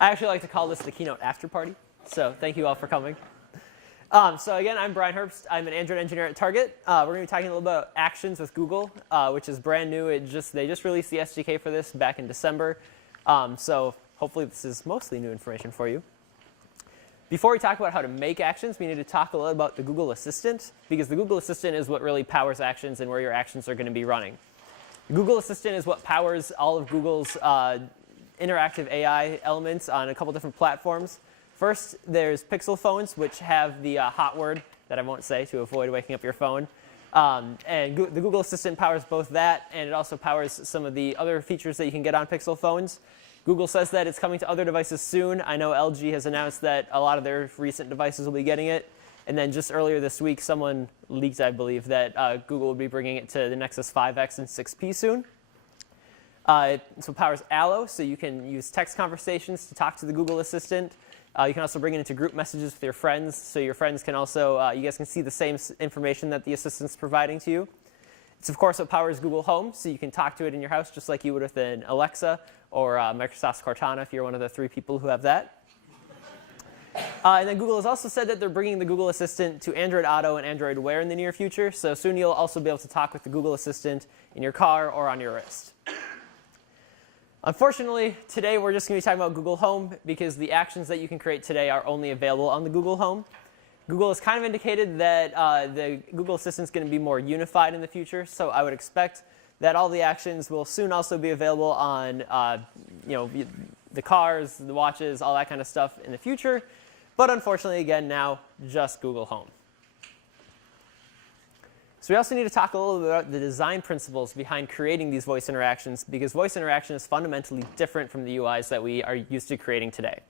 I actually like to call this the keynote after party, so thank you all for coming. So again, I'm Bryan Herbst. I'm an Android engineer at Target. We're going to be talking a little bit about Actions with Google, which is brand new. They just released the SDK for this back in December. So hopefully this is mostly new information for you. Before we talk about how to make Actions, we need to talk a little about the Google Assistant, because the Google Assistant is what really powers Actions and where your actions are going to be running. The Google Assistant is what powers all of Google's interactive AI elements on a couple different platforms. First, there's Pixel phones, which have the hot word that I won't say to avoid waking up your phone. And the Google Assistant powers both that, and it also powers some of the other features that you can get on Pixel phones. Google says that it's coming to other devices soon. I know LG has announced that a lot of their recent devices will be getting it. And then just earlier this week, someone leaked, I believe, that Google will be bringing it to the Nexus 5X and 6P soon. So it powers Allo, so you can use text conversations to talk to the Google Assistant. You can also bring it into group messages with your friends, so your friends can also, you guys can see the same information that the Assistant's providing to you. It's, of course, what powers Google Home, so you can talk to it in your house just like you would with an Alexa or Microsoft's Cortana if you're one of the 3 people who have that. And then Google has also said that they're bringing the Google Assistant to Android Auto and Android Wear in the near future, so soon you'll also be able to talk with the Google Assistant in your car or on your wrist. Unfortunately, today we're just going to be talking about Google Home because the actions that you can create today are only available on the Google Home. Google has kind of indicated that the Google Assistant is going to be more unified in the future, so I would expect that all the actions will soon also be available on the cars, the watches, all that kind of stuff in the future. But unfortunately, again, now just Google Home. So we also need to talk a little bit about the design principles behind creating these voice interactions, because voice interaction is fundamentally different from the UIs that we are used to creating today.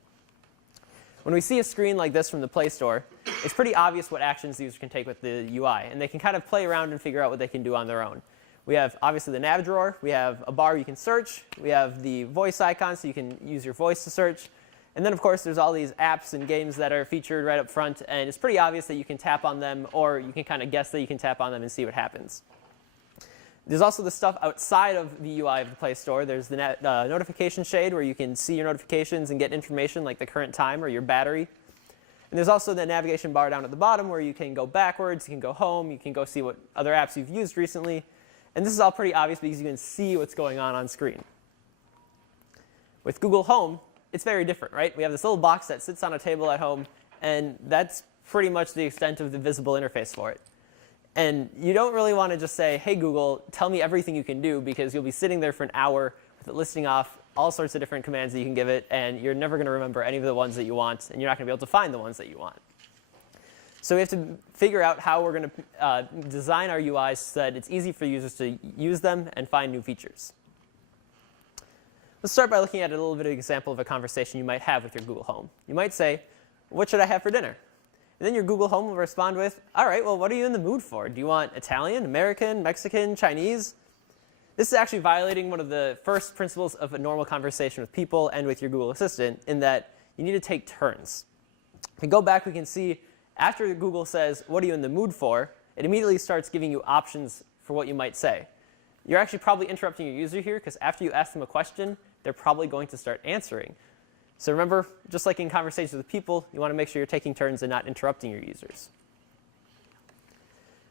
When we see a screen like this from the Play Store, it's pretty obvious what actions the user can take with the UI, and they can kind of play around and figure out what they can do on their own. We have, obviously, the nav drawer. We have a bar you can search. We have the voice icon, so you can use your voice to search. And then, of course, there's all these apps and games that are featured right up front, and it's pretty obvious that you can tap on them, or you can kind of guess that you can tap on them and see what happens. There's also the stuff outside of the UI of the Play Store. There's the notification shade, where you can see your notifications and get information like the current time or your battery. And there's also the navigation bar down at the bottom, where you can go backwards, you can go home, you can go see what other apps you've used recently. And this is all pretty obvious because you can see what's going on screen. With Google Home, it's very different, right? We have this little box that sits on a table at home, and that's pretty much the extent of the visible interface for it. And you don't really want to just say, hey, Google, tell me everything you can do, because you'll be sitting there for an hour with it listing off all sorts of different commands that you can give it, and you're never going to remember any of the ones that you want, and you're not going to be able to find the ones that you want. So we have to figure out how we're going to design our UIs so that it's easy for users to use them and find new features. Let's start by looking at a little bit of an example of a conversation you might have with your Google Home. You might say, what should I have for dinner? And then your Google Home will respond with, all right, well, what are you in the mood for? Do you want Italian, American, Mexican, Chinese? This is actually violating one of the first principles of a normal conversation with people and with your Google Assistant, in that you need to take turns. If we go back, we can see after Google says, what are you in the mood for, it immediately starts giving you options for what you might say. You're actually probably interrupting your user here, because after you ask them a question, they're probably going to start answering. So remember, just like in conversations with people, you want to make sure you're taking turns and not interrupting your users.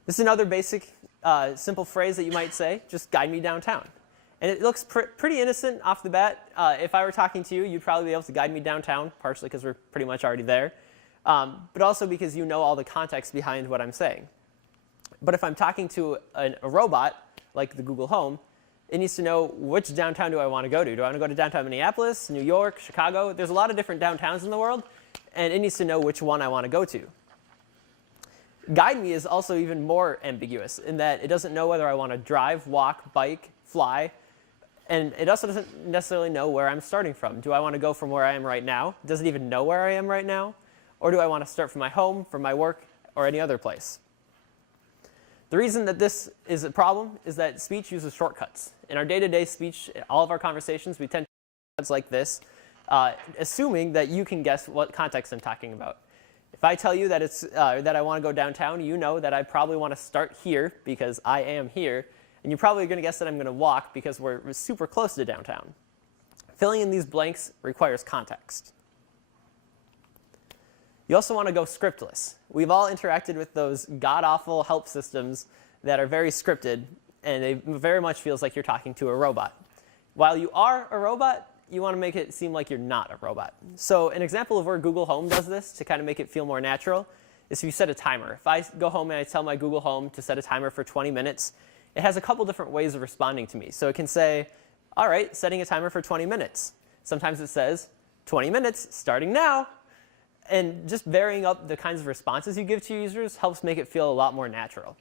This is another basic, simple phrase that you might say, just guide me downtown. And it looks pretty innocent off the bat. If I were talking to you, you'd probably be able to guide me downtown, partially because we're pretty much already there, but also because you know all the context behind what I'm saying. But if I'm talking to a robot, like the Google Home, it needs to know, which downtown do I want to go to? Do I want to go to downtown Minneapolis, New York, Chicago? There's a lot of different downtowns in the world, and it needs to know which one I want to go to. Guide me is also even more ambiguous, in that it doesn't know whether I want to drive, walk, bike, fly, and it also doesn't necessarily know where I'm starting from. Do I want to go from where I am right now? Does it even know where I am right now? Or do I want to start from my home, from my work, or any other place? The reason that this is a problem is that speech uses shortcuts. In our day-to-day speech, in all of our conversations, we tend to use words like this, assuming that you can guess what context I'm talking about. If I tell you that, that I want to go downtown, you know that I probably want to start here because I am here. And you're probably going to guess that I'm going to walk because we're super close to downtown. Filling in these blanks requires context. You also want to go scriptless. We've all interacted with those god-awful help systems that are very scripted, and it very much feels like you're talking to a robot. While you are a robot, you want to make it seem like you're not a robot. So an example of where Google Home does this to kind of make it feel more natural is if you set a timer. If I go home and I tell my Google Home to set a timer for 20 minutes, it has a couple different ways of responding to me. So it can say, all right, setting a timer for 20 minutes. Sometimes it says, 20 minutes, starting now. And just varying up the kinds of responses you give to your users helps make it feel a lot more natural.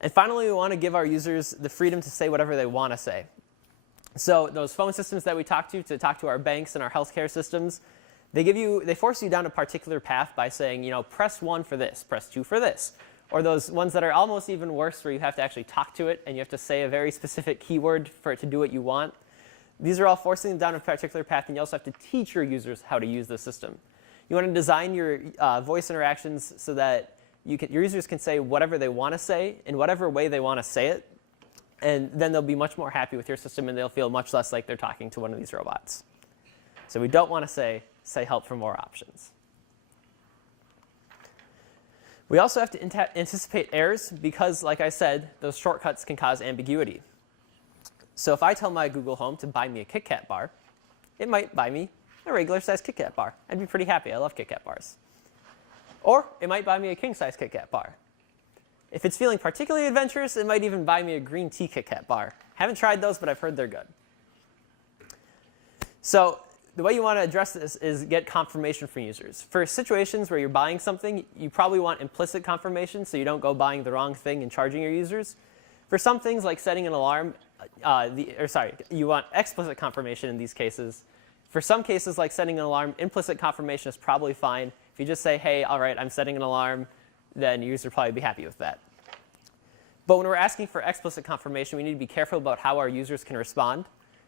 And finally, we want to give our users the freedom to say whatever they want to say. So those phone systems that we talk to our banks and our healthcare systems, they force you down a particular path by saying, press 1 for this, press 2 for this. Or those ones that are almost even worse where you have to actually talk to it and you have to say a very specific keyword for it to do what you want. These are all forcing them down a particular path, and you also have to teach your users how to use the system. You want to design your voice interactions so that your users can say whatever they want to say in whatever way they want to say it. And then they'll be much more happy with your system, and they'll feel much less like they're talking to one of these robots. So we don't want to say help for more options. We also have to anticipate errors because, like I said, those shortcuts can cause ambiguity. So if I tell my Google Home to buy me a Kit Kat bar, it might buy me a regular-sized Kit Kat bar. I'd be pretty happy. I love Kit Kat bars. Or it might buy me a king-size Kit Kat bar. If it's feeling particularly adventurous, it might even buy me a green tea Kit Kat bar. Haven't tried those, but I've heard they're good. So the way you want to address this is get confirmation from users. For situations where you're buying something, you probably want implicit confirmation so you don't go buying the wrong thing and charging your users. For some things like setting an alarm, you want explicit confirmation in these cases. For some cases like setting an alarm, implicit confirmation is probably fine. If you just say, hey, all right, I'm setting an alarm, then your user will probably be happy with that. But when we're asking for explicit confirmation, we need to be careful about how our users can respond.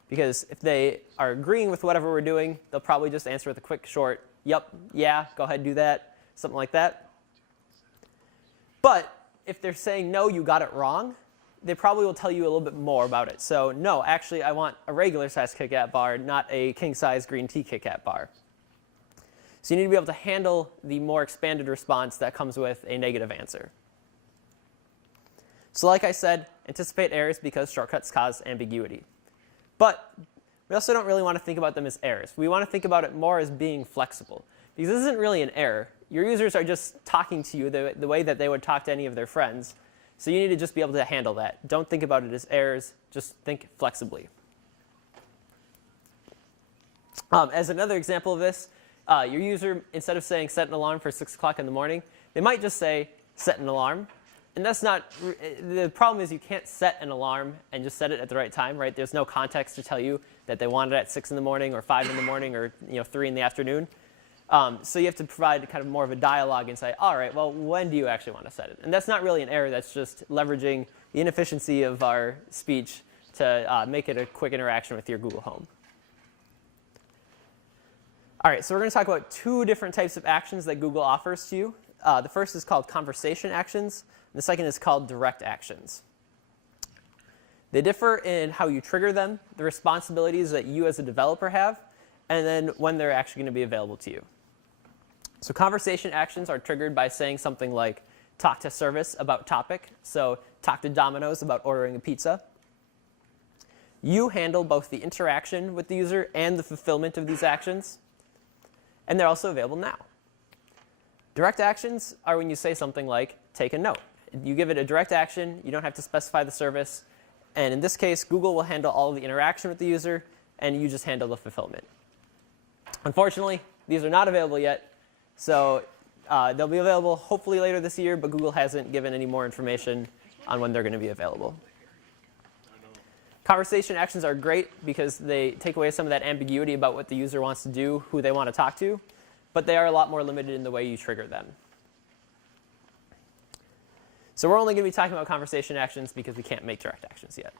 Because if they are agreeing with whatever we're doing, they'll probably just answer with a quick, short, yep, yeah, go ahead and do that, something like that. But if they're saying, no, you got it wrong, they probably will tell you a little bit more about it. So no, actually, I want a regular-sized Kit Kat bar, not a king-size green tea Kit Kat bar. So you need to be able to handle the more expanded response that comes with a negative answer. So like I said, anticipate errors because shortcuts cause ambiguity. But we also don't really want to think about them as errors. We want to think about it more as being flexible. Because this isn't really an error. Your users are just talking to you the way that they would talk to any of their friends. So you need to just be able to handle that. Don't think about it as errors. Just think flexibly. As another example of this, your user, instead of saying set an alarm for 6 o'clock in the morning, they might just say set an alarm. And that's not, the problem is you can't set an alarm and just set it at the right time, right? There's no context to tell you that they want it at 6 in the morning or 5 in the morning or 3 in the afternoon. So you have to provide kind of more of a dialogue and say, all right, well, when do you actually want to set it? And that's not really an error. That's just leveraging the inefficiency of our speech to make it a quick interaction with your Google Home. All right, so we're going to talk about 2 different types of actions that Google offers to you. The first is called conversation actions. And the second is called direct actions. They differ in how you trigger them, the responsibilities that you as a developer have, and then when they're actually going to be available to you. So conversation actions are triggered by saying something like talk to service about topic. So talk to Domino's about ordering a pizza. You handle both the interaction with the user and the fulfillment of these actions. And they're also available now. Direct actions are when you say something like take a note. You give it a direct action. You don't have to specify the service. And in this case, Google will handle all of the interaction with the user, and you just handle the fulfillment. Unfortunately, these are not available yet. So they'll be available hopefully later this year, but Google hasn't given any more information on when they're going to be available. Conversation actions are great because they take away some of that ambiguity about what the user wants to do, who they want to talk to, but they are a lot more limited in the way you trigger them. So we're only going to be talking about conversation actions because we can't make direct actions yet.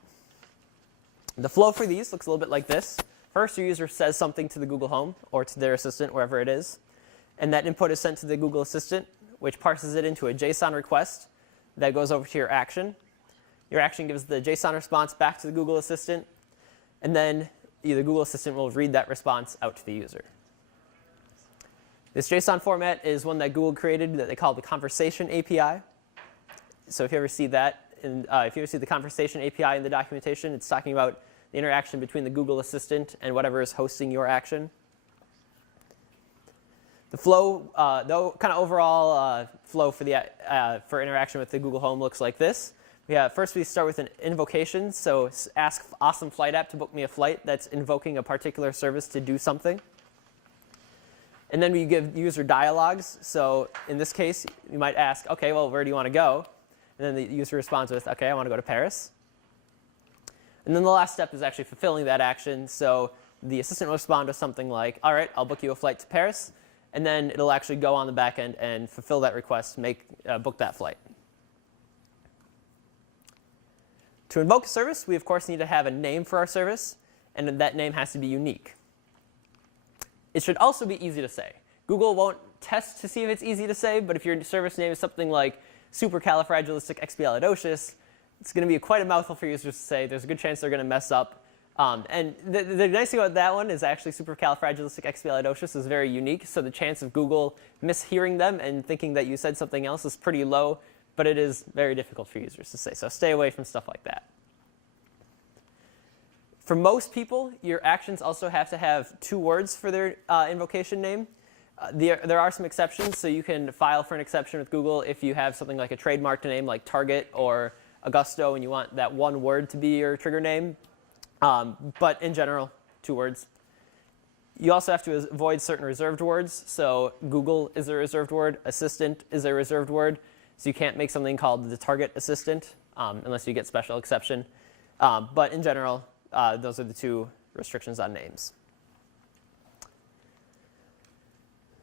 The flow for these looks a little bit like this. First, your user says something to the Google Home or to their assistant, wherever it is. And that input is sent to the Google Assistant, which parses it into a JSON request that goes over to your action. Your action gives the JSON response back to the Google Assistant. And then the Google Assistant will read that response out to the user. This JSON format is one that Google created that they call the Conversation API. So if you ever see that, if you ever see the Conversation API in the documentation, it's talking about the interaction between the Google Assistant and whatever is hosting your action. The flow, the kind of overall flow for interaction with the Google Home looks like this. First we start with an invocation. So ask Awesome Flight app to book me a flight. That's invoking a particular service to do something. And then we give user dialogues. So in this case, you might ask, OK, well, where do you want to go? And then the user responds with, OK, I want to go to Paris. And then the last step is actually fulfilling that action. So the assistant will respond with something like, all right, I'll book you a flight to Paris. And then it'll actually go on the back end and fulfill that request, book that flight. To invoke a service, we, of course, need to have a name for our service. And that name has to be unique. It should also be easy to say. Google won't test to see if it's easy to say. But if your service name is something like supercalifragilisticexpialidocious, it's going to be quite a mouthful for users to say. There's a good chance they're going to mess up. And the nice thing about that one is actually supercalifragilisticexpialidocious is very unique. So the chance of Google mishearing them and thinking that you said something else is pretty low. But it is very difficult for users to say. So stay away from stuff like that. For most people, your actions also have to have 2 words for their invocation name. There are some exceptions. So you can file for an exception with Google if you have something like a trademarked name like Target or Augusto and you want that one word to be your trigger name. But in general, 2 words. You also have to avoid certain reserved words. So Google is a reserved word. Assistant is a reserved word. So you can't make something called the target assistant unless you get special exception. But in general, those are the 2 restrictions on names.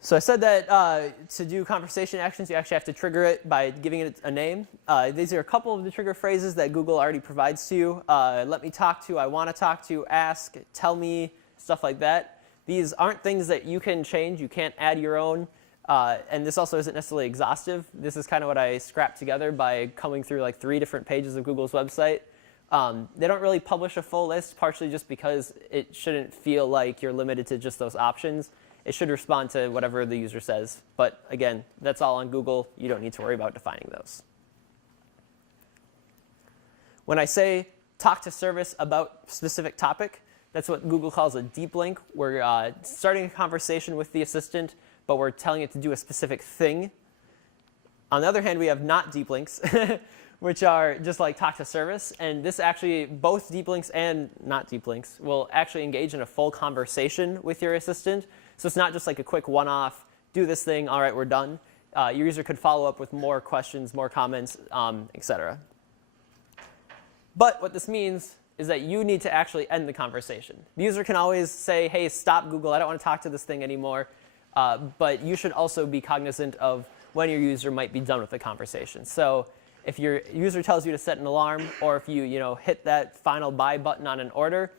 So I said that to do conversation actions, you actually have to trigger it by giving it a name. These are a couple of the trigger phrases that Google already provides to you. Let me talk to, I want to talk to, ask, tell me, stuff like that. These aren't things that you can change. You can't add your own. And this also isn't necessarily exhaustive. This is kind of what I scrapped together by coming through like 3 different pages of Google's website. They don't really publish a full list, partially just because it shouldn't feel like you're limited to just those options. It should respond to whatever the user says. But again, that's all on Google. You don't need to worry about defining those. When I say talk to service about specific topic, that's what Google calls a deep link. We're starting a conversation with the assistant, but we're telling it to do a specific thing. On the other hand, we have not deep links, which are just like talk to service. And this actually, both deep links and not deep links, will actually engage in a full conversation with your assistant. So it's not just like a quick one-off, do this thing, all right, we're done. Your user could follow up with more questions, more comments, etc. But what this means is that you need to actually end the conversation. The user can always say, hey, stop Google, I don't want to talk to this thing anymore. But you should also be cognizant of when your user might be done with the conversation. So if your user tells you to set an alarm, or if you hit that final buy button on an order,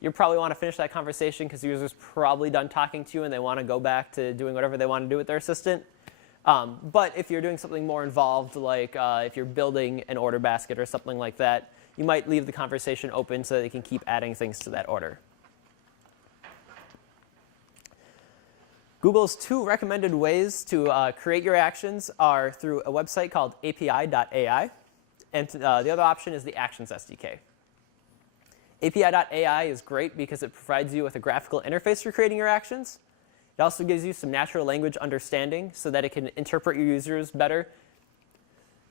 you probably want to finish that conversation because the user's probably done talking to you and they want to go back to doing whatever they want to do with their assistant. But if you're doing something more involved, like if you're building an order basket or something like that, you might leave the conversation open so they can keep adding things to that order. Google's 2 recommended ways to create your actions are through a website called api.ai. And the other option is the Actions SDK. API.ai is great because it provides you with a graphical interface for creating your actions. It also gives you some natural language understanding so that it can interpret your users better.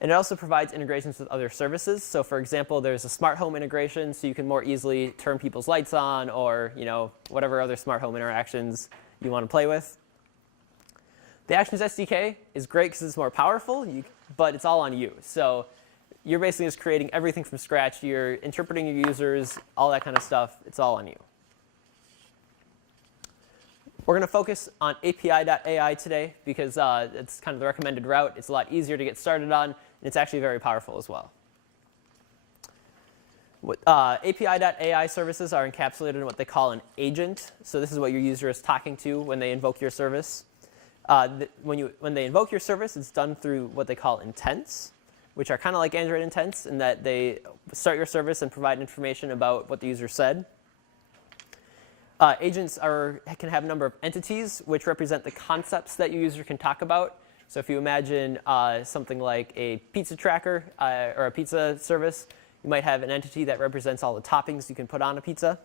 And it also provides integrations with other services. So for example, there's a smart home integration, so you can more easily turn people's lights on or whatever other smart home interactions you want to play with. The Actions SDK is great because it's more powerful, but it's all on you. So you're basically just creating everything from scratch. You're interpreting your users, all that kind of stuff. It's all on you. We're going to focus on API.ai today because it's kind of the recommended route. It's a lot easier to get started on, and it's actually very powerful as well. API.ai services are encapsulated in what they call an agent. So this is what your user is talking to when they invoke your service. When they invoke your service, it's done through what they call intents, which are kind of like Android intents in that they start your service and provide information about what the user said. Agents can have a number of entities which represent the concepts that your user can talk about. So if you imagine something like a pizza tracker or a pizza service, you might have an entity that represents all the toppings you can put on a pizza.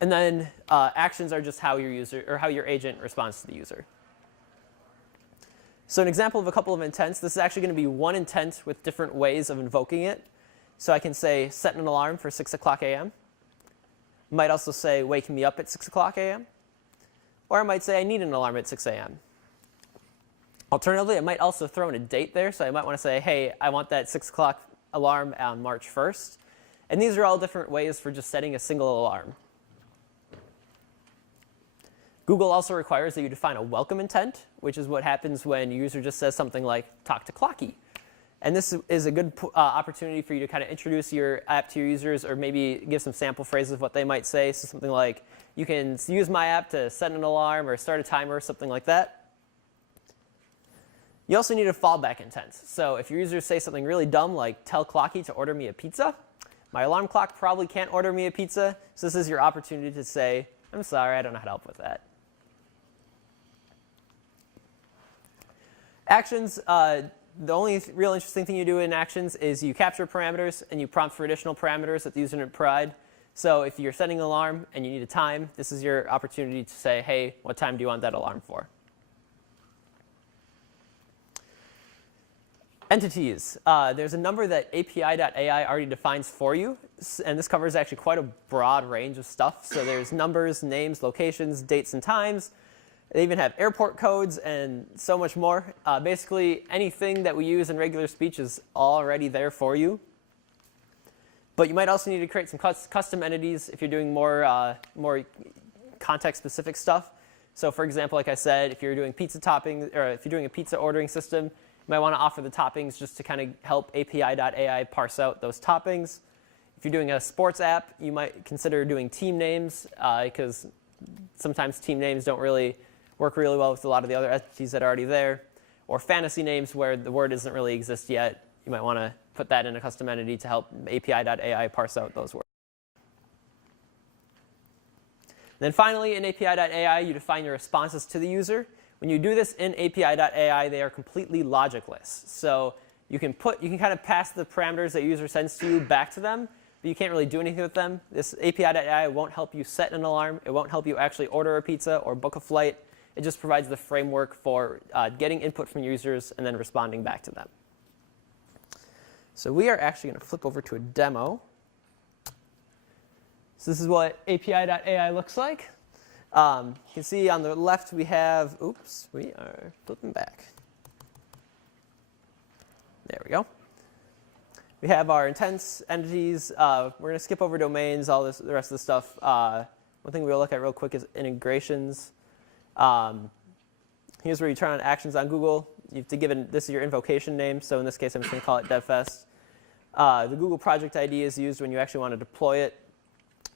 And then actions are just how your user or how your agent responds to the user. So an example of a couple of intents, this is actually going to be one intent with different ways of invoking it. So I can say set an alarm for 6 o'clock a.m. Might also say wake me up at 6 o'clock a.m. Or I might say I need an alarm at 6 a.m. Alternatively, I might also throw in a date there. So I might want to say, hey, I want that 6 o'clock alarm on March 1st. And these are all different ways for just setting a single alarm. Google also requires that you define a welcome intent, which is what happens when your user just says something like talk to Clocky. And this is a good opportunity for you to kind of introduce your app to your users or maybe give some sample phrases of what they might say. So something like, you can use my app to set an alarm or start a timer or something like that. You also need a fallback intent. So if your users say something really dumb like tell Clocky to order me a pizza, my alarm clock probably can't order me a pizza. So this is your opportunity to say, I'm sorry, I don't know how to help with that. Actions, the only real interesting thing you do in actions is you capture parameters and you prompt for additional parameters that the user didn't provide. So if you're setting an alarm and you need a time, this is your opportunity to say, hey, what time do you want that alarm for? Entities. There's a number that API.ai already defines for you. And this covers actually quite a broad range of stuff. So there's numbers, names, locations, dates, and times. They even have airport codes and so much more. Basically, anything that we use in regular speech is already there for you. But you might also need to create some custom entities if you're doing more context-specific stuff. So for example, like I said, if you're doing pizza topping, or if you're doing a pizza ordering system, you might want to offer the toppings just to kind of help API.ai parse out those toppings. If you're doing a sports app, you might consider doing team names, because sometimes team names don't really work really well with a lot of the other entities that are already there. Or fantasy names where the word doesn't really exist yet. You might want to put that in a custom entity to help API.ai parse out those words. And then finally, in API.ai, you define your responses to the user. When you do this in API.ai, they are completely logicless. So you can kind of pass the parameters that your user sends to you back to them, but you can't really do anything with them. This API.ai won't help you set an alarm. It won't help you actually order a pizza or book a flight. It just provides the framework for getting input from users and then responding back to them. So we are actually going to flip over to a demo. So this is what API.ai looks like. You can see on the left we have, oops, we are flipping back. There we go. We have our intents, entities. We're going to skip over domains, the rest of the stuff. One thing we'll look at real quick is integrations. Here's where you turn on actions on Google. You have to give it, this is your invocation name. So in this case, I'm just going to call it DevFest. The Google project ID is used when you actually want to deploy it.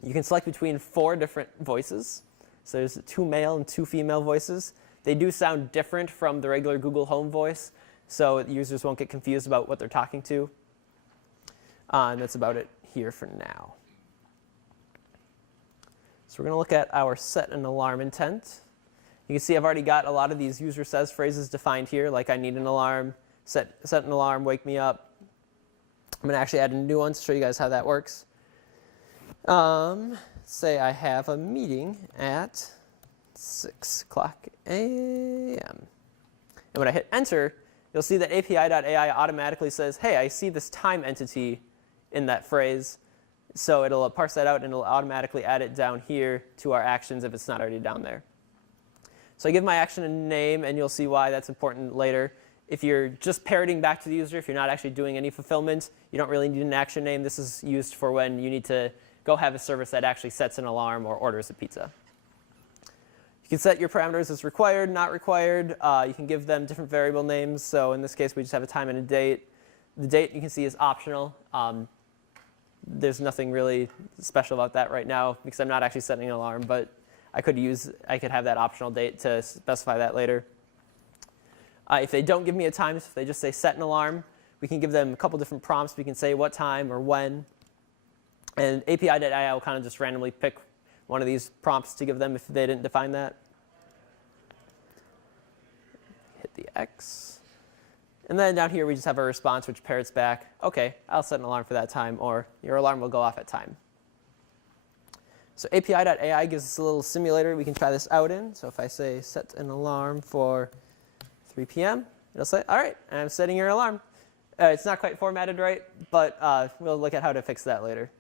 You can select between 4 different voices. So there's 2 male and 2 female voices. They do sound different from the regular Google Home voice, so users won't get confused about what they're talking to. And that's about it here for now. So we're going to look at our set an alarm intent. You can see I've already got a lot of these user says phrases defined here, like I need an alarm, set an alarm, wake me up. I'm going to actually add a new one to show you guys how that works. Say I have a meeting at 6 o'clock a.m. And when I hit enter, you'll see that API.ai automatically says, hey, I see this time entity in that phrase. So it'll parse that out and it'll automatically add it down here to our actions if it's not already down there. So I give my action a name, and you'll see why that's important later. If you're just parroting back to the user, if you're not actually doing any fulfillment, you don't really need an action name. This is used for when you need to go have a service that actually sets an alarm or orders a pizza. You can set your parameters as required, not required. You can give them different variable names. So in this case, we just have a time and a date. The date you can see is optional. There's nothing really special about that right now because I'm not actually setting an alarm, but I could have that optional date to specify that later. If they don't give me a time, if they just say set an alarm, we can give them a couple different prompts. We can say what time or when. And API.ai will kind of just randomly pick one of these prompts to give them if they didn't define that. Hit the X. And then down here, we just have a response which parrots back, OK, I'll set an alarm for that time, or your alarm will go off at time. So API.ai gives us a little simulator we can try this out in. So if I say set an alarm for 3 p.m., it'll say, all right, I'm setting your alarm. It's not quite formatted right, but we'll look at how to fix that later.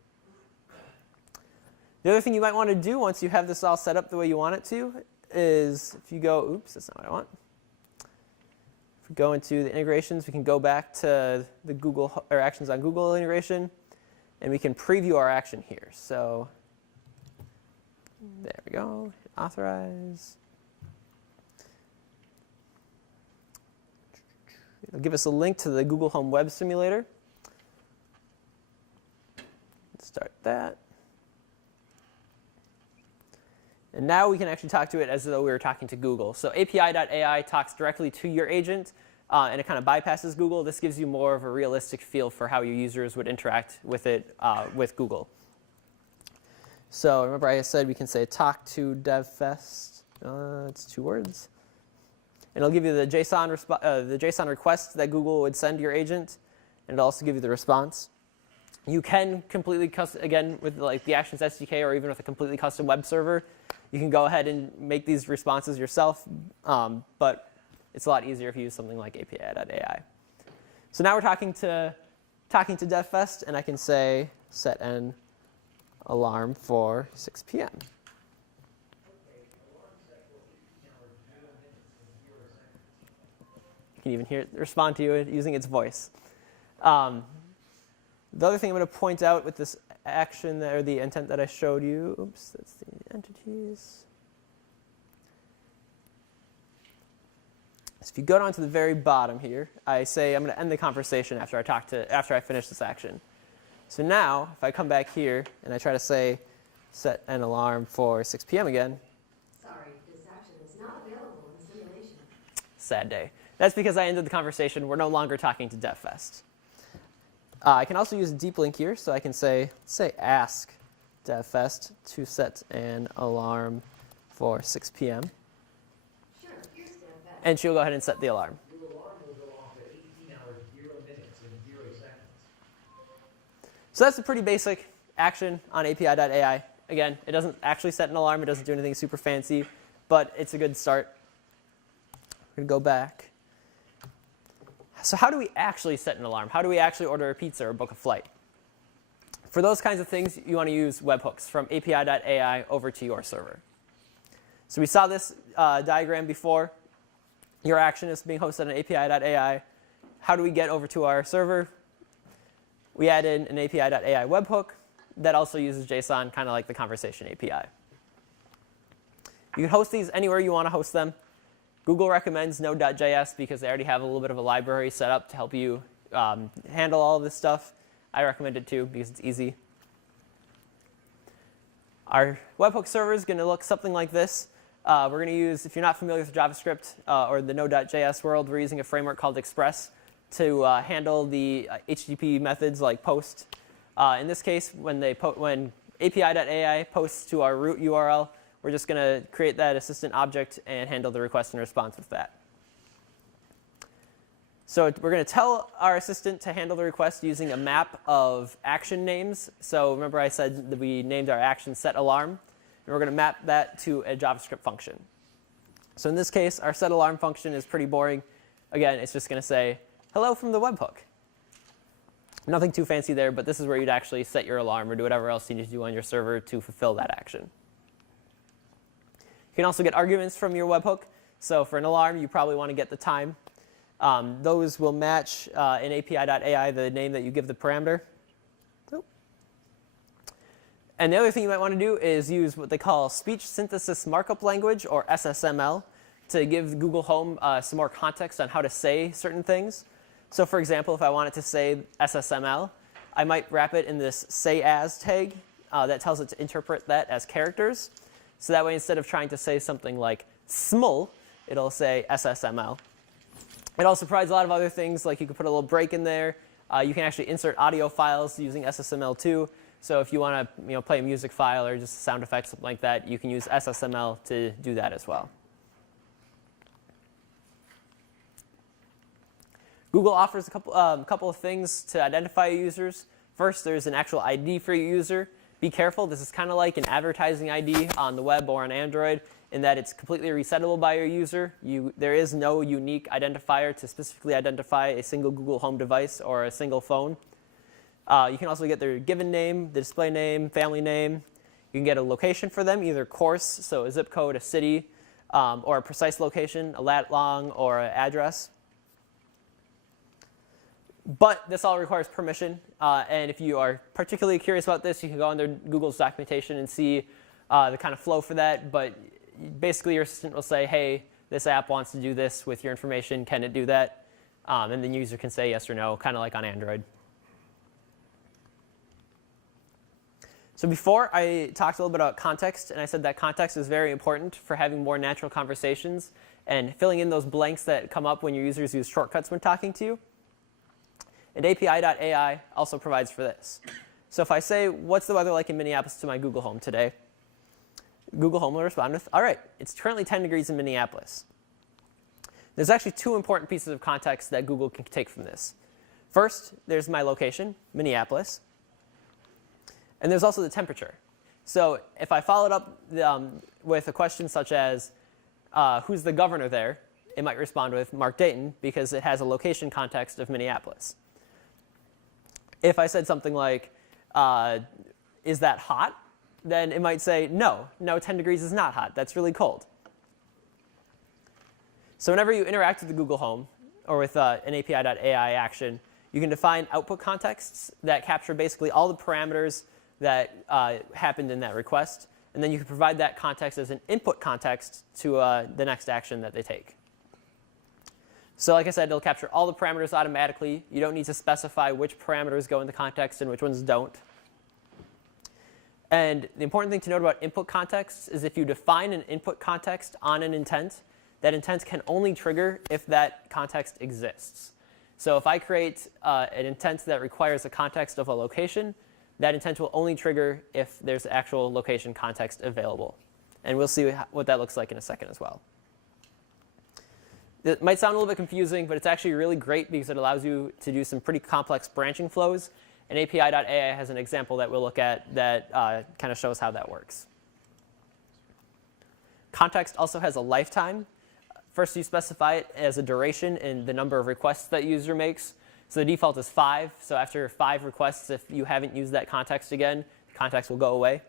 The other thing you might want to do once you have this all set up the way you want it to is if you go, oops, that's not what I want. If we go into the integrations, we can go back to the Google or Actions on Google integration, and we can preview our action here. So there we go. Hit authorize. It'll give us a link to the Google Home Web Simulator. Let's start that. And now we can actually talk to it as though we were talking to Google. So API.ai talks directly to your agent, and it kind of bypasses Google. This gives you more of a realistic feel for how your users would interact with it with Google. So remember I said we can say talk to DevFest. It's 2 words. And it'll give you the JSON request that Google would send your agent, and it'll also give you the response. You can completely custom, again, with like the Actions SDK or even with a completely custom web server, you can go ahead and make these responses yourself, but it's a lot easier if you use something like API.ai. So now we're talking to DevFest, and I can say set an alarm for 6 p.m. You can even hear it respond to you using its voice. The other thing I'm going to point out with this action or the intent that I showed you, oops, that's the entities. So if you go down to the very bottom here, I say I'm going to end the conversation after I finish this action. So now, if I come back here and I try to say set an alarm for 6 p.m. again. Sorry, this action is not available in simulation. Sad day. That's because I ended the conversation. We're no longer talking to DevFest. I can also use a deep link here, so I can say ask DevFest to set an alarm for 6 p.m. Sure, here's DevFest. And she'll go ahead and set the alarm. Your alarm will go off at 18 hours, 0 minutes, and 0 seconds. So that's a pretty basic action on API.ai. Again, it doesn't actually set an alarm. It doesn't do anything super fancy, but it's a good start. We're going to go back. So how do we actually set an alarm? How do we actually order a pizza or book a flight? For those kinds of things, you want to use webhooks from API.ai over to your server. So we saw this diagram before. Your action is being hosted on API.ai. How do we get over to our server? We add in an API.ai webhook that also uses JSON, kind of like the conversation API. You can host these anywhere you want to host them. Google recommends Node.js because they already have a little bit of a library set up to help you handle all of this stuff. I recommend it too because it's easy. Our webhook server is going to look something like this. We're going to use, if you're not familiar with JavaScript or the Node.js world, we're using a framework called Express to handle the HTTP methods like post. In this case, when API.ai posts to our root URL, we're just going to create that assistant object and handle the request and response with that. So we're going to tell our assistant to handle the request using a map of action names. So remember I said that we named our action set alarm. And we're going to map that to a JavaScript function. So in this case, our set alarm function is pretty boring. Again, it's just going to say, hello from the webhook. Nothing too fancy there, but this is where you'd actually set your alarm or do whatever else you need to do on your server to fulfill that action. You can also get arguments from your webhook. So for an alarm, you probably want to get the time. Those will match in API.ai the name that you give the parameter. And the other thing you might want to do is use what they call speech synthesis markup language, or SSML, to give Google Home some more context on how to say certain things. So for example, if I wanted to say SSML, I might wrap it in this say as tag that tells it to interpret that as characters. So that way, instead of trying to say something like sml, it'll say SSML. It also provides a lot of other things, like you can put a little break in there. You can actually insert audio files using SSML too. So if you want to play a music file or just a sound effect, something like that, you can use SSML to do that as well. Google offers a couple of things to identify users. First, there's an actual ID for your user. Be careful, this is kind of like an advertising ID on the web or on Android in that it's completely resettable by your user. There is no unique identifier to specifically identify a single Google Home device or a single phone. You can also get their given name, the display name, family name. You can get a location for them, either coarse, so a zip code, a city, or a precise location, a lat long, or an address. But this all requires permission, and if you are particularly curious about this, you can go under Google's documentation and see the kind of flow for that. But basically, your assistant will say, hey, this app wants to do this with your information. Can it do that? And then the user can say yes or no, kind of like on Android. So before, I talked a little bit about context, and I said that context is very important for having more natural conversations and filling in those blanks that come up when your users use shortcuts when talking to you. And API.ai also provides for this. So if I say, what's the weather like in Minneapolis to my Google Home today? Google Home will respond with, all right, it's currently 10 degrees in Minneapolis. There's actually two important pieces of context that Google can take from this. First, there's my location, Minneapolis. And there's also the temperature. So if I followed up with a question such as, who's the governor there? It might respond with Mark Dayton because it has a location context of Minneapolis. If I said something like, is that hot? Then it might say, no, 10 degrees is not hot. That's really cold. So whenever you interact with the Google Home or with an API.ai action, you can define output contexts that capture basically all the parameters that happened in that request. And then you can provide that context as an input context to the next action that they take. So like I said, it'll capture all the parameters automatically. You don't need to specify which parameters go in the context and which ones don't. And the important thing to note about input contexts is if you define an input context on an intent, that intent can only trigger if that context exists. So if I create an intent that requires a context of a location, that intent will only trigger if there's actual location context available. And we'll see what that looks like in a second as well. It might sound a little bit confusing, but it's actually really great because it allows you to do some pretty complex branching flows. And API.ai has an example that we'll look at that kind of shows how that works. Context also has a lifetime. First, you specify it as a duration in the number of requests that user makes. So the default is 5. So after 5 requests, if you haven't used that context again, the context will go away.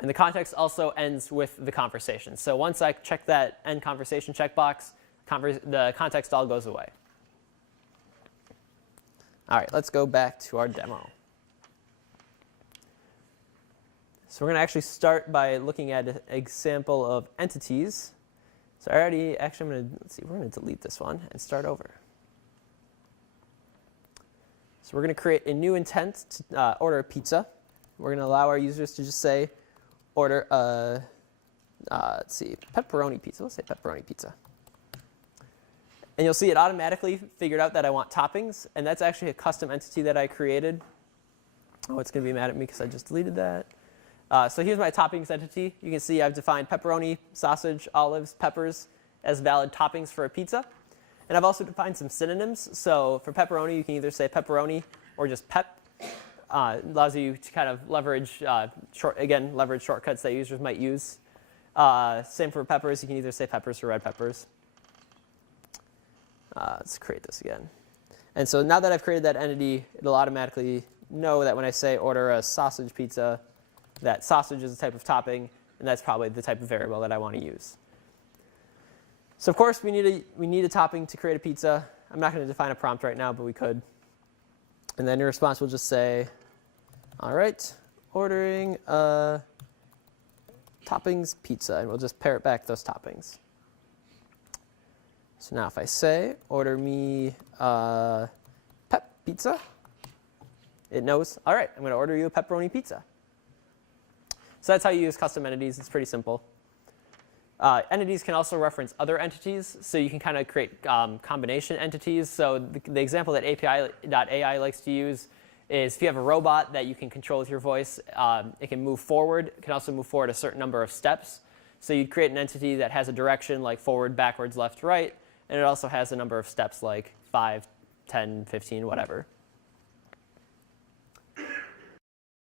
And the context also ends with the conversation. So once I check that end conversation checkbox, the context all goes away. All right, let's go back to our demo. So we're going to actually start by looking at an example of entities. So I'm going to, we're going to delete this one and start over. So we're going to create a new intent to order a pizza. We're going to allow our users to just say, order a, pepperoni pizza. Let's say pepperoni pizza. And you'll see it automatically figured out that I want toppings. And that's actually a custom entity that I created. Oh, it's going to be mad at me because I just deleted that. So here's my toppings entity. You can see I've defined pepperoni, sausage, olives, peppers as valid toppings for a pizza. And I've also defined some synonyms. So for pepperoni, you can either say pepperoni or just pep. It allows you to kind of leverage, leverage shortcuts that users might use. Same for peppers. You can either say peppers or red peppers. Let's create this again. And so now that I've created that entity, it'll automatically know that when I say order a sausage pizza, that sausage is a type of topping, and that's probably the type of variable that I want to use. So of course, we need a topping to create a pizza. I'm not going to define a prompt right now, but we could. And then your response will just say, all right, ordering a toppings pizza, and we'll just parrot back those toppings. So now if I say, order me a pep pizza, it knows, all right, I'm going to order you a pepperoni pizza. So that's how you use custom entities. It's pretty simple. Entities can also reference other entities, so you can kind of create combination entities. So the example that API.ai likes to use is if you have a robot that you can control with your voice, it can move forward. It can also move forward a certain number of steps. So you'd create an entity that has a direction like forward, backwards, left, right, and it also has a number of steps like 5, 10, 15, whatever.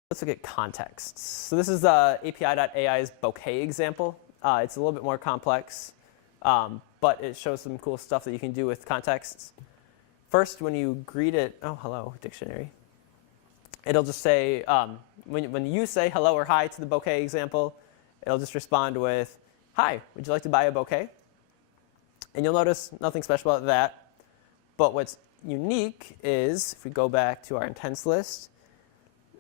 Let's look at contexts. So this is API.ai's bouquet example. It's a little bit more complex, but it shows some cool stuff that you can do with contexts. First, when you greet it, oh, hello, dictionary. It'll just say, when you say hello or hi to the bouquet example, it'll just respond with, hi, would you like to buy a bouquet? And you'll notice nothing special about that. But what's unique is, if we go back to our intents list,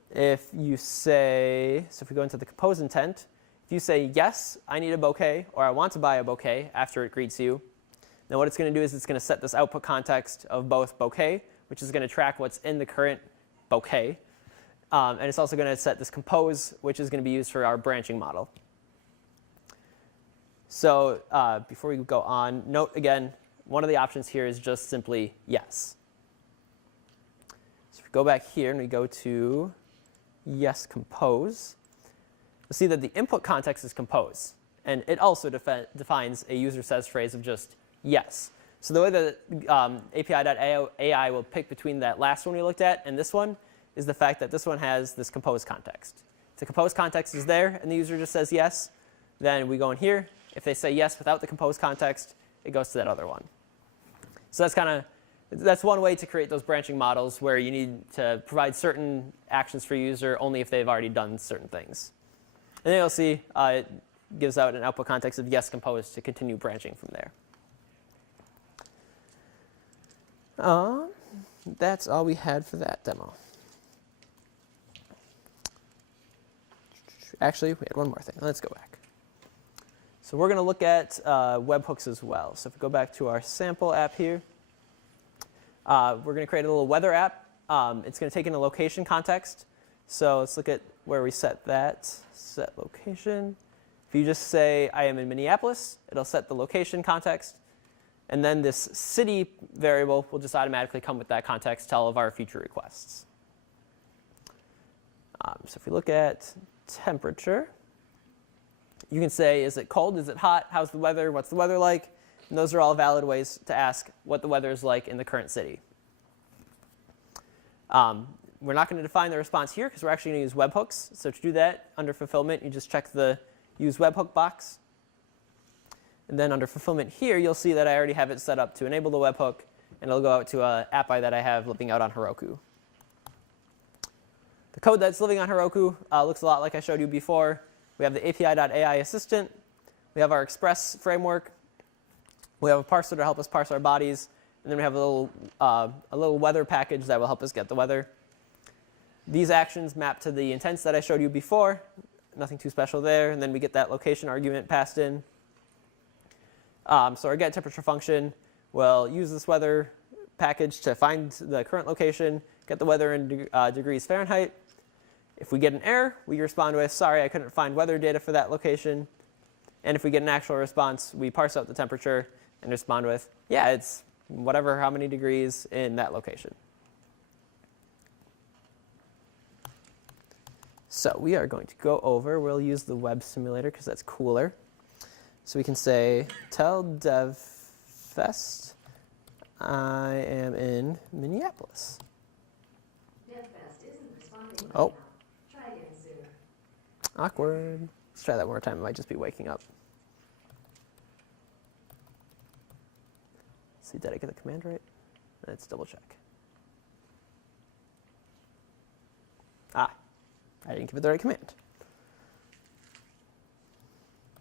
if you say, so if we go into the compose intent, if you say, yes, I need a bouquet, or I want to buy a bouquet after it greets you, then what it's going to do is it's going to set this output context of both bouquet, which is going to track what's in the current bouquet, and it's also going to set this compose, which is going to be used for our branching model. So before we go on, note again, one of the options here is just simply yes. So if we go back here and we go to yes compose, you'll see that the input context is compose. And it also defines a user says phrase of just yes. So the way that API.ai will pick between that last one we looked at and this one is the fact that this one has this compose context. If the compose context is there and the user just says yes, then we go in here. If they say yes without the compose context, it goes to that other one. So that's one way to create those branching models where you need to provide certain actions for user only if they've already done certain things. And then you'll see it gives out an output context of yes compose to continue branching from there. That's all we had for that demo. Actually, we had one more thing. Let's go back. So we're going to look at webhooks as well. So if we go back to our sample app here, we're going to create a little weather app. It's going to take in a location context. So let's look at where we set that. Set location. If you just say, I am in Minneapolis, it'll set the location context. And then this city variable will just automatically come with that context to all of our future requests. So if we look at temperature, you can say, is it cold? Is it hot? How's the weather? What's the weather like? And those are all valid ways to ask what the weather is like in the current city. We're not going to define the response here because we're actually going to use webhooks. So to do that, under fulfillment, you just check the use webhook box. And then under fulfillment here, you'll see that I already have it set up to enable the webhook. And it'll go out to an API that I have living out on Heroku. The code that's living on Heroku looks a lot like I showed you before. We have the API.ai assistant. We have our Express framework. We have a parser to help us parse our bodies. And then we have a little weather package that will help us get the weather. These actions map to the intents that I showed you before. Nothing too special there. And then we get that location argument passed in. So our get temperature function will use this weather package to find the current location, get the weather in degrees Fahrenheit. If we get an error, we respond with, sorry, I couldn't find weather data for that location. And if we get an actual response, we parse out the temperature and respond with, yeah, it's whatever, how many degrees in that location. So we are going to go over, we'll use the web simulator because that's cooler. So we can say, tell DevFest I am in Minneapolis. DevFest isn't responding. Oh. Try again soon. Awkward. Let's try that one more time. It might just be waking up. Let's see, did I get the command right? Let's double check. Ah, I didn't give it the right command.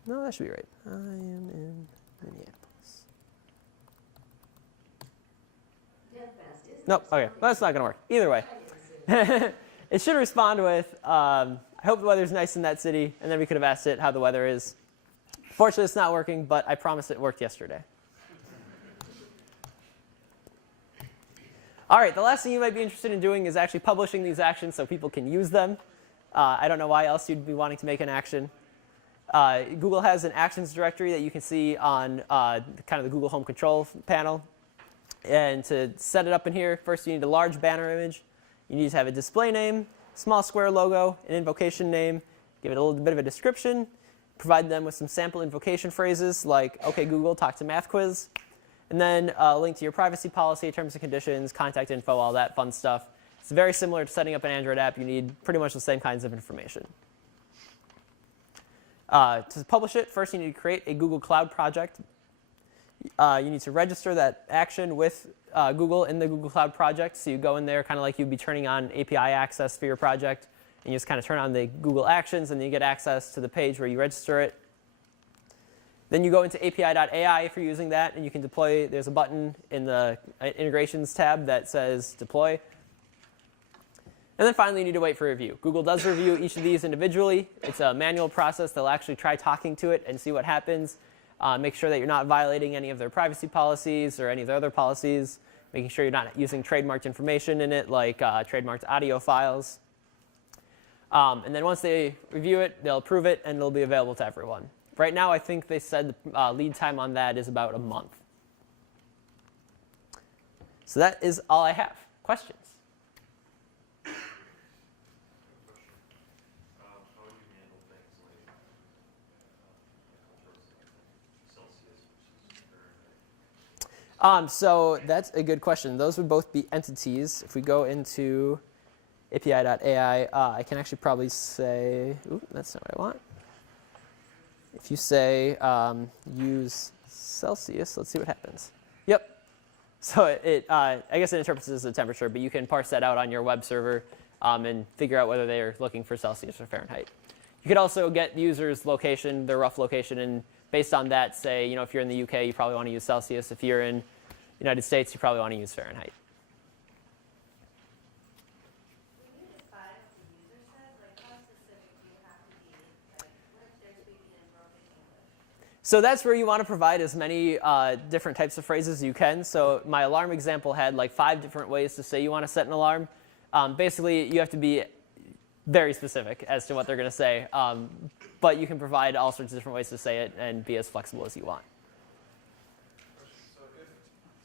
No, that should be right. I am in Minneapolis. DevFest isn't Nope, okay, well, that's not going to work. Either way. It should respond with, I hope the weather's nice in that city, and then we could have asked it how the weather is. Fortunately, it's not working, but I promise it worked yesterday. All right, the last thing you might be interested in doing is actually publishing these actions so people can use them. I don't know why else you'd be wanting to make an action. Google has an actions directory that you can see on kind of the Google Home Control panel. And to set it up in here, first you need a large banner image. You need to have a display name, small square logo, an invocation name, give it a little bit of a description, provide them with some sample invocation phrases like, OK, Google, talk to math quiz, and then a link to your privacy policy, terms and conditions, contact info, all that fun stuff. It's very similar to setting up an Android app. You need pretty much the same kinds of information. To publish it, first you need to create a Google Cloud project. You need to register that action with Google in the Google Cloud project. So you go in there kind of like you'd be turning on API access for your project. And you just kind of turn on the Google Actions, and then you get access to the page where you register it. Then you go into API.ai if you're using that, and you can deploy. There's a button in the Integrations tab that says Deploy. And then finally, you need to wait for review. Google does review each of these individually. It's a manual process. They'll actually try talking to it and see what happens. Make sure that you're not violating any of their privacy policies or any of their other policies. Making sure you're not using trademarked information in it, like trademarked audio files. And then once they review it, they'll approve it, and it'll be available to everyone. Right now, I think they said the lead time on that is about a month. So that is all I have. Questions? So that's a good question. Those would both be entities. If we go into API.ai, I can actually probably say, ooh, that's not what I want. If you say use Celsius, let's see what happens. Yep. So I guess it interprets it as a temperature, but you can parse that out on your web server and figure out whether they're looking for Celsius or Fahrenheit. You could also get the user's location, their rough location, and based on that, say, if you're in the UK, you probably want to use Celsius. If you're in the United States, you probably want to use Fahrenheit. When you define what the user says, like how specific do you have to be? Like, what if they're speaking in broken English? So that's where you want to provide as many different types of phrases as you can. So my alarm example had like 5 different ways to say you want to set an alarm. Basically, you have to be very specific as to what they're going to say. But you can provide all sorts of different ways to say it and be as flexible as you want. So if,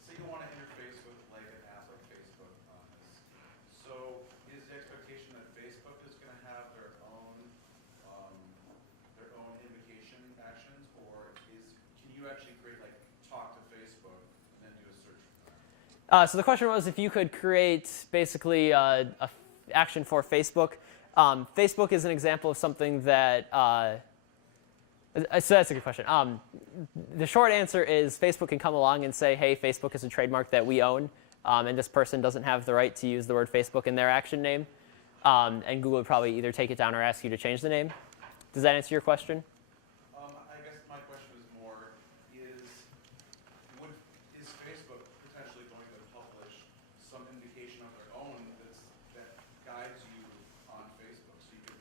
say you want to interface with like an app like Facebook on this, so is the expectation that Facebook is going to have their own invocation actions, or can you actually create like talk to Facebook and then do a search for that? So the question was if you could create basically a action for Facebook. Facebook is an example of something that, so that's a good question. The short answer is Facebook can come along and say, hey, Facebook is a trademark that we own, and this person doesn't have the right to use the word Facebook in their action name. And Google would probably either take it down or ask you to change the name. Does that answer your question? I guess my question is more, is Facebook potentially going to publish some indication of their own that guides you on Facebook? So you can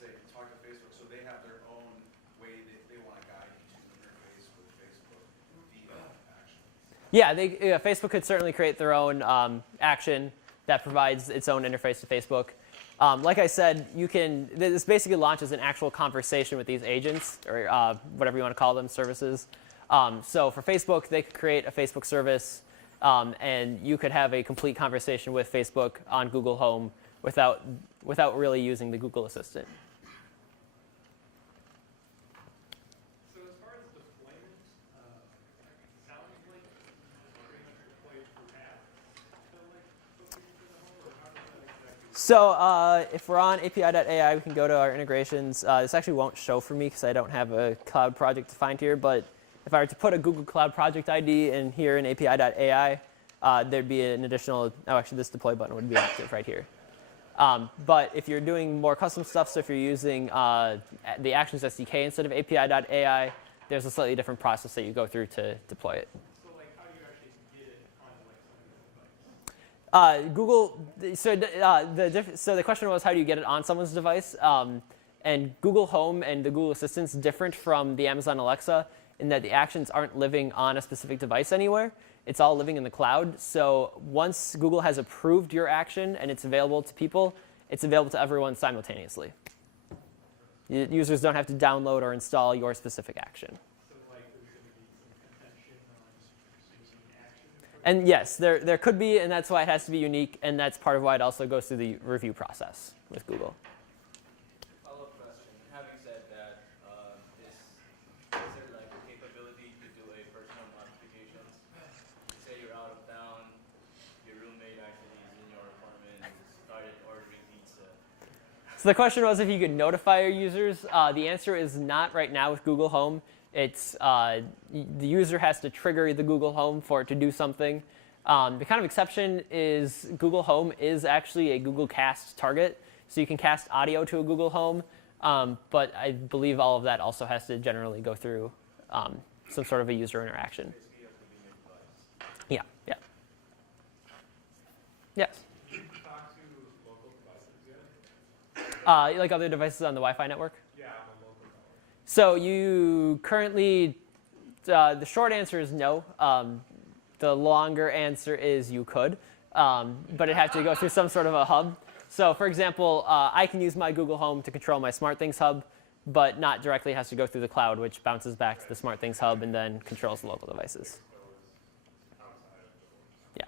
say, talk to Facebook, so they have their own way that they want to guide you to interface with Facebook via actions. Yeah, Facebook could certainly create their own action that provides its own interface to Facebook. Like I said, this basically launches an actual conversation with these agents, or whatever you want to call them, services. So for Facebook, they could create a Facebook service, and you could have a complete conversation with Facebook on Google Home without really using the Google Assistant. So as far as deployment, it sounds like it's pretty much deployed through apps to like put people to the home, or how does that exactly work? So if we're on API.ai, we can go to our integrations. This actually won't show for me because I don't have a cloud project defined here. But if I were to put a Google Cloud Project ID in here in API.ai, there'd be an additional, actually this deploy button would be active right here. But if you're doing more custom stuff, so if you're using the Actions SDK instead of API.ai, there's a slightly different process that you go through to deploy it. So like, how do you actually get it onto like someone's device? So the question was, how do you get it on someone's device? And Google Home and the Google Assistant's different from the Amazon Alexa in that the actions aren't living on a specific device anywhere. It's all living in the cloud. So once Google has approved your action and it's available to people, it's available to everyone simultaneously. Users don't have to download or install your specific action. So like, there's going to be some contention on using action And yes, there could be, and that's why it has to be unique, and that's part of why it also goes through the review process with Google. Follow-up question. Having said that, is there like a capability to do a personal modifications? Say you're out of town, your roommate actually is in your apartment and started ordering pizza. So the question was if you could notify your users. The answer is not right now with Google Home. It's the user has to trigger the Google Home for it to do something. The kind of exception is Google Home is actually a Google Cast target, so you can cast audio to a Google Home, but I believe all of that also has to generally go through some sort of a user interaction. Yeah, yeah. Yes? Did you talk to local devices yet? Like other devices on the Wi-Fi network? Yeah, on the local network. So you currently, the short answer is no. The longer answer is you could, but it'd have to go through some sort of a hub. So for example, I can use my Google Home to control my SmartThings hub, but not directly. It has to go through the cloud, which bounces back to the SmartThings hub and then controls the local devices. Yeah.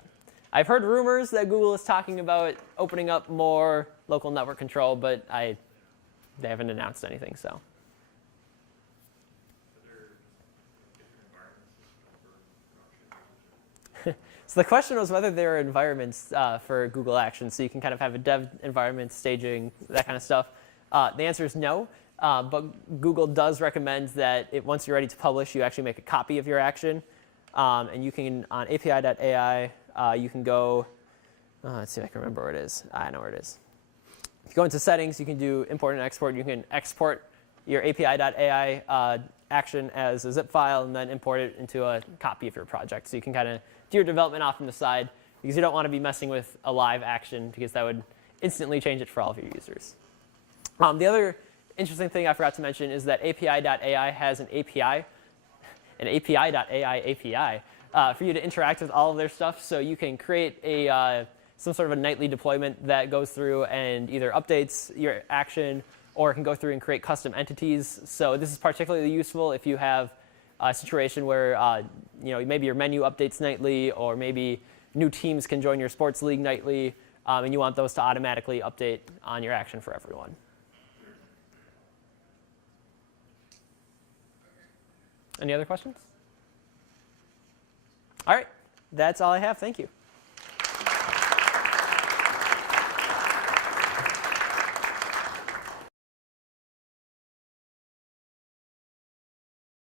I've heard rumors that Google is talking about opening up more local network control, but they haven't announced anything, so. So the question was whether there are environments for Google Actions, so you can kind of have a dev environment, staging, that kind of stuff. The answer is no, but Google does recommend that once you're ready to publish, you actually make a copy of your action. And you can, on api.ai, you can go, let's see if I can remember where it is. I know where it is. If you go into settings, you can do import and export. You can export your api.ai action as a zip file and then import it into a copy of your project. So you can kind of do your development off on the side because you don't want to be messing with a live action because that would instantly change it for all of your users. The other interesting thing I forgot to mention is that api.ai has an API, an api.ai API for you to interact with all of their stuff. So you can create some sort of a nightly deployment that goes through and either updates your action or it can go through and create custom entities. So this is particularly useful if you have a situation where maybe your menu updates nightly, or maybe new teams can join your sports league nightly, and you want those to automatically update on your action for everyone. Any other questions? All right, that's all I have. Thank you.